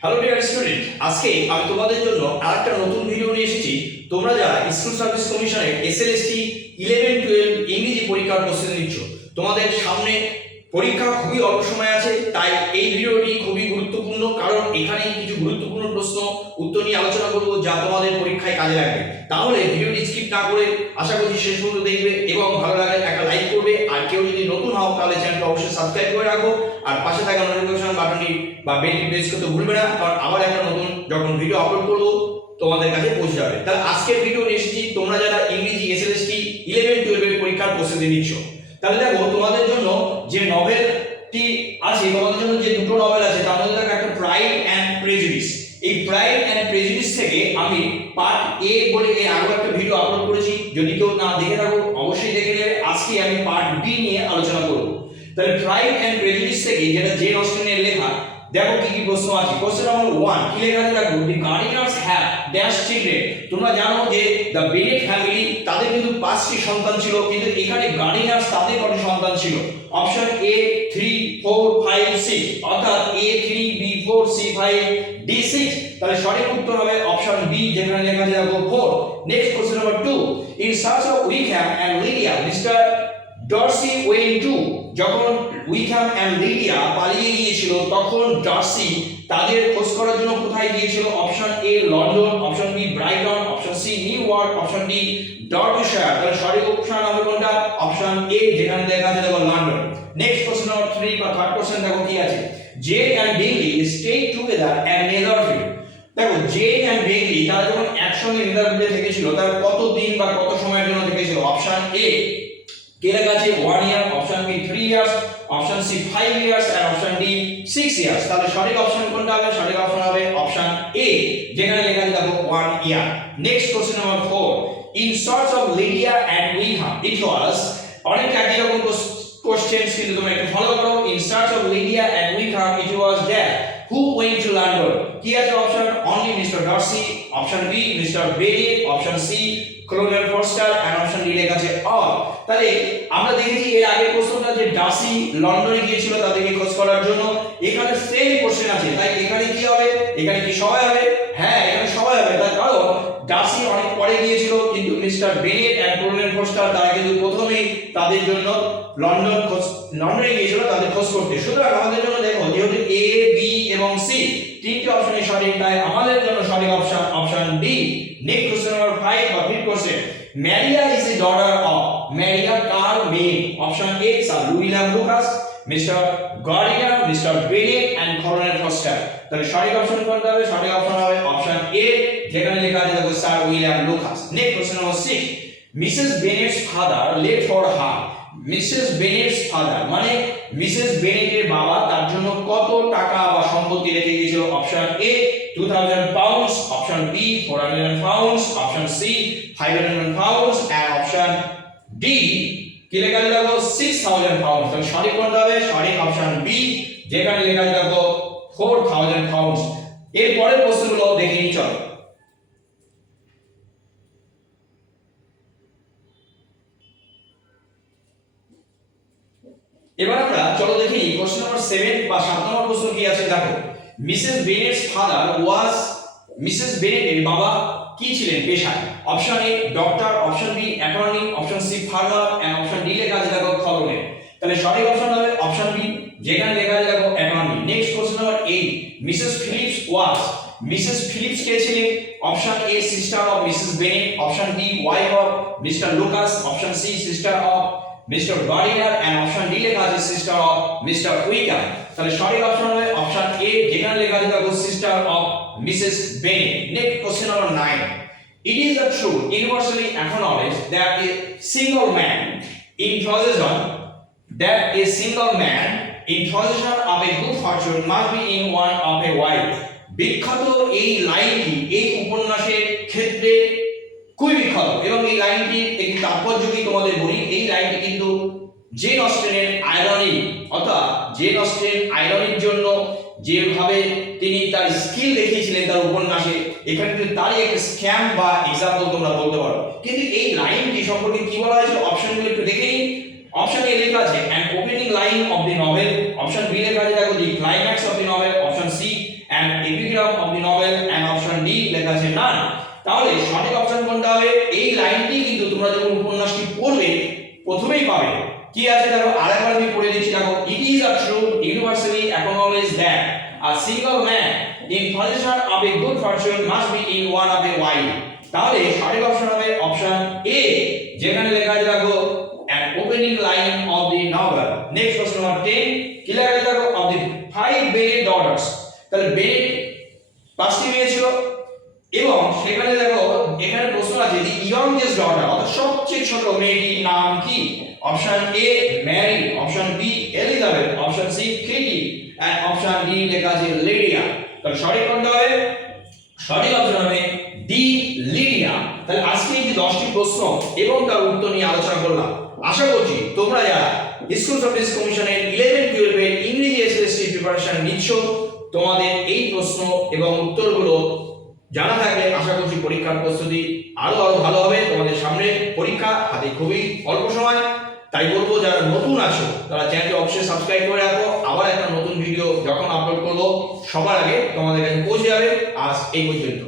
Hello dear student, আজকে আমি তোমাদের জন্য আরেকটা নতুন ভিডিও নিয়ে এসেছি। তোমরা যারা স্কুল সার্ভিস কমিশনের এসএলএসটি 11-12 ইংরেজি পরীক্ষার প্রস্তুতি নিচ্ছ, তোমাদের সামনে পরীক্ষা খুবই অল্প সময় আছে, তাই এই ভিডিওটি খুবই গুরুত্বপূর্ণ। কারণ এখানে কিছু গুরুত্বপূর্ণ প্রশ্ন উত্তর নিয়ে আলোচনা করব যা তোমাদের পরীক্ষায় কাজে লাগবে। তাহলে ভিডিওটি স্কিপ না করে আশা করছি শেষ পর্যন্ত দেখবে এবং ভালো লাগলে একটা লাইক করবে। আর কেউ যদি নতুন হও তাহলে চ্যানেলটা অবশ্যই সাবস্ক্রাইব করে রাখো আর পাশে থাকা নোটিফিকেশন বাটনটি বা বেলটি প্রেস করতে ভুলবে না, কারণ আবার একটা নতুন যখন ভিডিও আপলোড করব তোমাদের কাছে পৌঁছে যাবে। তাহলে আজকের ভিডিও নিয়ে এসেছি তোমরা যারা ইংরেজি এসএলএসটি 11-12 এর পরীক্ষার প্রস্তুতি নিচ্ছ। তাহলে দেখো তোমাদের জন্য যে নভেলটি আছে, তোমাদের জন্য যে দুটো নভেল আছে তার মধ্যে দেখো একটা প্রাইড অ্যান্ড প্রেজুডিস। এই প্রাইড অ্যান্ড প্রেজুডিস থেকে আমি পার্ট এ বলে আরো একটা ভিডিও আপলোড করেছি, যদি কেউ না দেখে থাকো অবশ্যই দেখে নেবে। আজকে আমি পার্ট বি নিয়ে আলোচনা করব। তাহলে প্রাইড অ্যান্ড প্রেজুডিস থেকে যেটা জেন অস্টিনের লেখা, দেখো কি কি প্রশ্ন আছে। কোশ্চেন নাম্বার 1 কি লেখা আছে দেখো, দি গার্ডিয়ানস হ্যাভ ড্যাশ চিলড্রেন। তোমরা জানো যে দ্য বেনেট ফ্যামিলি তাদের কিন্তু 5টি সন্তান ছিল, কিন্তু এখানে গার্ডিয়ানস তাদের কত সন্তান ছিল? অপশন এ 3 4 5 6, অর্থাৎ এ 3 বি 4 সি 5 ডি 6। তাহলে সঠিক উত্তর হবে অপশন বি, যেখানে লেখা আছে দেখো 4। Next question number 2, in search of Wickham and Lydia Mr Darcy went to. যখন উইকহ্যাম এন্ড লিডিয়া পালিয়ে গিয়েছিল তখন ডার্সি তাদের খোঁজ করার জন্য কোথায় গিয়েছিল? Option A London, option B Brighton, option C New York, option D Derbyshire. তাহলে সঠিক অপশন হবে কোনটা? অপশন এ, যেখানে লেখা আছে দেখো লন্ডন। নেক্সট কোশ্চেন নাম্বার 3 বা থার্ড কোশ্চেন দেখো কি আছে, জেন এন্ড বিংলি স্টেড টুগেদার এট নেদারফিল্ড। দেখো জেন এন্ড বিংলি তারা যখন একসঙ্গে নেদারফিল্ডে থেকেছিল তার কত দিন বা কত সময়ের জন্য থেকেছিল? অপশন এ কে লেখা আছে 1 year, option B 3 years, option C 5 years and option D 6 years. তাহলে সঠিক অপশন কোনটা হবে? সঠিক অপশন হবে অপশন এ, যেখানে লেখা আছে দেখো 1 year. Next question number 4, in search of Lydia and Wickham it was. অনেক একই রকম কোশ্চেন, কিন্তু তোমরা একটু ফলো করো। In search of Lydia and Wickham it was that who went to London. কি আছে option? Only Mr Darcy, option B Mr Bennet, option C Colonel Forster and option D লেখা আছে অল। তাহলে আমরা দেখেছি এর আগের প্রশ্নটা যে ডার্সি লন্ডনে গিয়েছিল তাদেরকে খোঁজ করার জন্য, এখানে সেম কোশ্চেন আছে, তাই এখানে কি হবে? এখানে কি সবাই হবে? হ্যাঁ, এখানে সবাই হবে। তার কারণ ডার্সি অনেক পরে গিয়েছিল, কিন্তু Mr Bennet and Colonel Forster তারা কিন্তু প্রথমেই তাদের জন্য লন্ডনে গিয়েছিল তাদের খোঁজ করতে। সুতরাং আমাদের জন্য দেখো যেহেতু এ বি এবং সি তিনটি অপশনই সঠিক, তাই আমাদের জন্য সঠিক option option D. Next question number 5 বা fifth question, Maria is the daughter of Maria কার মেয়ে? Option A Sir William Lucas, Mr Gardiner, Mr Bennet and Colonel Forster. তাহলে সঠিক অপশন কোনটা হবে? সঠিক অপশন হবে অপশন এ, যেখানে লেখা আছে দেখো Sir William Lucas. Next question number 6, Mrs Bennet's father left for her. Mrs Bennet's father মানে মিসেস বেনেটের বাবা তার জন্য কত টাকা বা সম্পত্তি রেখে গিয়েছিল? Option A 2000 pounds, option B 400 pounds, option C 500 pounds and option D কি লেখা আছে দেখো 6000 পাউন্ডস। তাহলে সঠিক কোনটা হবে? সঠিক অপশন বি, যেখানে লেখা আছে দেখো 4000 পাউন্ডস। এর পরের প্রশ্নগুলো দেখে নিই চলো। এবার আমরা চলো দেখি কোশ্চেন নাম্বার 7 বা 7 নম্বর প্রশ্ন কি আছে দেখো, Mrs Bennet's father was. Mrs বেনেটের বাবা কি ছিলেন পেশায়? Option A doctor, option B attorney, option C farmer and option D লেখা আছে দেখো কলোনেল। তাহলে সঠিক অপশন হবে অপশন বি, যেখানে লেখা আছে দেখো attorney. Next question number 8, Mrs Philips was. Mrs Philips কে ছিলেন? Option A sister of Mrs Bennet, option B wife of Mr Lucas, option C sister of Mr Gardiner and option D লেখা আছে sister of mister Wickham. তাহলে সঠিক option হবে option A, যেখানে লেখা আছে দেখো sister of Mrs Bennett. Next question number 9, it is a truth universally acknowledged that a single man in possession of a good fortune must be in one of a wife. বিখ্যাত এই লাইনটি এই উপন্যাসের ক্ষেত্রে খুবই বিখ্যাত এবং এই লাইনটির একটি তাৎপর্য কি তোমাদের বলি। এই লাইনটি কিন্তু জেন অস্টেনের আয়রনি, অর্থাৎ জেন অস্টেন আয়রনির জন্য যেভাবে তিনি তার স্কিল দেখিয়েছিলেন তার উপন্যাসে, এখানে কিন্তু তারই একটা স্ক্যাম বা এক্সাম্পল তোমরা বলতে পারো। কিন্তু এই লাইনটি সম্পর্কে কি বলা হয়েছে অপশনগুলো একটু দেখে নিই। অপশন এ লেখা আছে an opening line of the novel, option B লেখা আছে দেখো the climax of the novel, option C an epigram পাবে। কি আছে দেখো, আরেকবার আমি পড়ে দিচ্ছি দেখো, it is a truth universally অ্যাকনোলেজড that a single man in position of a good Fortune must be in one of a wild. তাহলে সঠিক অপশন হবে অপশন এ, যেখানে লেখা আছে দেখো an opening line of the novel. Next question number 10, কি লেখা আছে দেখো, of the 5 Bennet daughters। তাহলে বেনেট 5টি মেয়ে ছিল এবং সেখানে দেখো এখানে প্রশ্ন আছে যে ইয়ংগেস্ট ডটার অর্থাৎ সবচেয়ে ছোট মেয়েটির নাম কি? Option A Mary, option B Elizabeth, option C Kitty and option D লেখা আছে লিডিয়া। তাহলে সঠিক কোনটা হবে? সঠিক অপশন হবে ডি লিডিয়া। তাহলে আজকে এই যে 10টি প্রশ্ন এবং তার উত্তর নিয়ে আলোচনা করলাম, আশা করছি তোমরা যারা স্কুল সার্ভিস কমিশনের 11-12 এর ইংরেজি এসএসসি প্রিপারেশন নিচ্ছ, তোমাদের এই প্রশ্ন এবং উত্তরগুলো জানা থাকলে আশা করছি পরীক্ষার প্রস্তুতি আরো ভালো হবে। তোমাদের সামনে পরীক্ষা হাতে খুবই অল্প সময়, তাই বলবো যারা নতুন আছো তারা চ্যানেলটি অবশ্যই সাবস্ক্রাইব করে রাখো। আবার একটা নতুন ভিডিও যখন আপলোড করব সবার আগে তোমাদের কাছে পৌঁছে যাবে। আজ এই পর্যন্ত।